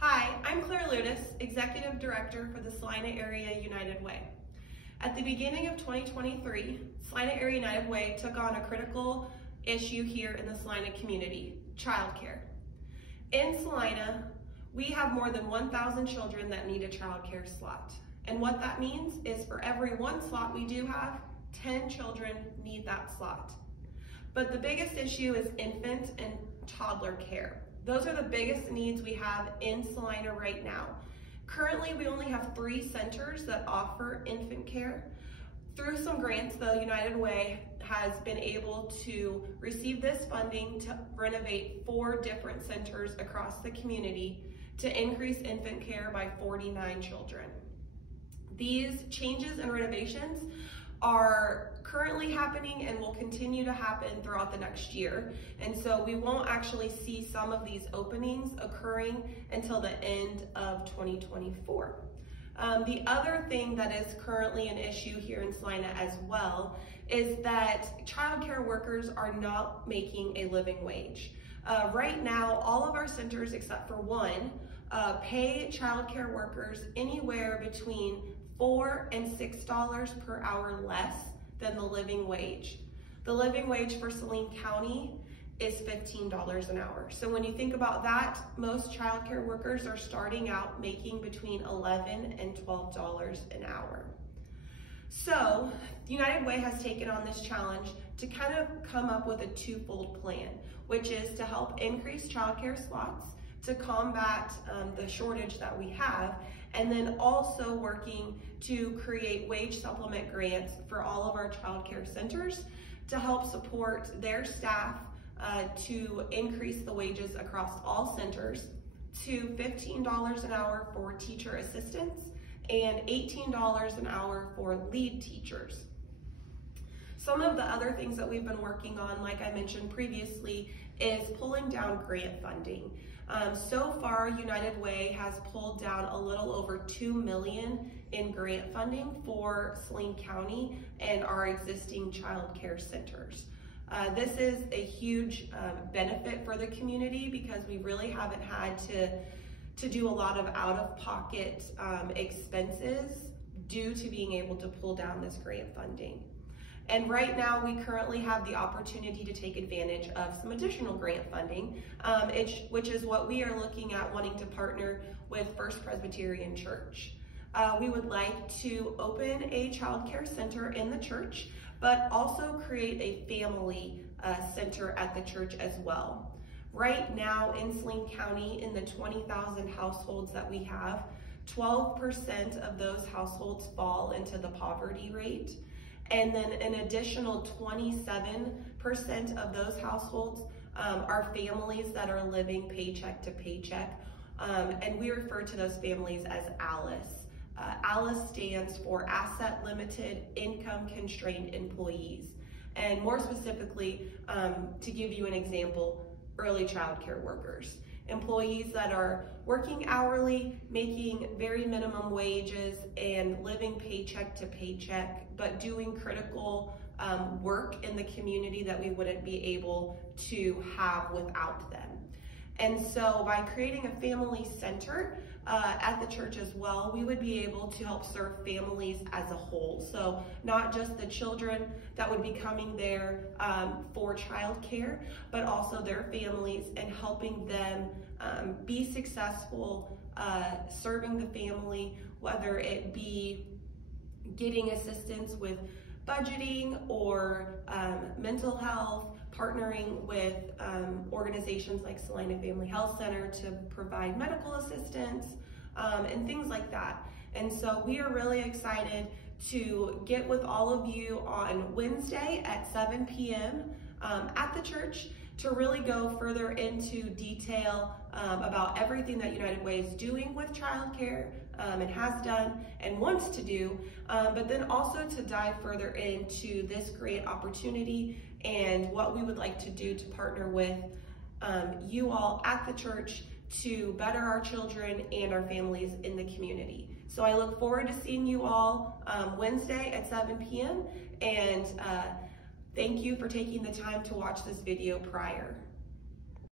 Hi, I'm Claire Ludis, Executive Director for the Salina Area United Way. At the beginning of 2023, Salina Area United Way took on a critical issue here in the Salina community, childcare. In Salina, we have more than 1,000 children that need a childcare slot. And what that means is for every one slot we do have, 10 children need that slot. But the biggest issue is infant and toddler care. Those are the biggest needs we have in Salina right now. Currently, we only have 3 centers that offer infant care. Through some grants, though, United Way has been able to receive this funding to renovate 4 different centers across the community to increase infant care by 49 children. These changes and renovations are currently happening and will continue to happen throughout the next year. And so we won't actually see some of these openings occurring until the end of 2024. The other thing that is currently an issue here in Salina as well is that childcare workers are not making a living wage. Right now, all of our centers except for one pay childcare workers anywhere between $4 and $6 per hour less than the living wage. The living wage for Saline County is $15 an hour. So when you think about that, most childcare workers are starting out making between $11 and $12 an hour. So United Way has taken on this challenge to kind of come up with a twofold plan, which is to help increase childcare slots to combat the shortage that we have, and then also working to create wage supplement grants for all of our childcare centers to help support their staff to increase the wages across all centers to $15 an hour for teacher assistants and $18 an hour for lead teachers. Some of the other things that we've been working on, like I mentioned previously, is pulling down grant funding. So far, United Way has pulled down a little over $2 million in grant funding for Saline County and our existing child care centers. This is a huge benefit for the community because we really haven't had to do a lot of out-of-pocket expenses due to being able to pull down this grant funding. And right now, we currently have the opportunity to take advantage of some additional grant funding, which is what we are looking at wanting to partner with First Presbyterian Church. We would like to open a child care center in the church, but also create a family center at the church as well. Right now in Saline County, in the 20,000 households that we have, 12% of those households fall into the poverty rate. And then an additional 27% of those households are families that are living paycheck to paycheck. And we refer to those families as ALICE. ALICE stands for Asset Limited Income Constrained Employees. And more specifically, to give you an example, early child care workers. Employees that are working hourly, making very minimum wages and living paycheck to paycheck, but doing critical work in the community that we wouldn't be able to have without them. And so by creating a family center at the church as well, we would be able to help serve families as a whole. So not just the children that would be coming there for childcare, but also their families and helping them be successful serving the family, whether it be getting assistance with budgeting or mental health, partnering with organizations like Salina Family Health Center to provide medical assistance and things like that. And so we are really excited to get with all of you on Wednesday at 7 p.m. At the church to really go further into detail about everything that United Way is doing with childcare and has done and wants to do, but then also to dive further into this great opportunity and what we would like to do to partner with you all at the church to better our children and our families in the community. So I look forward to seeing you all Wednesday at 7 p.m. and thank you for taking the time to watch this video prior.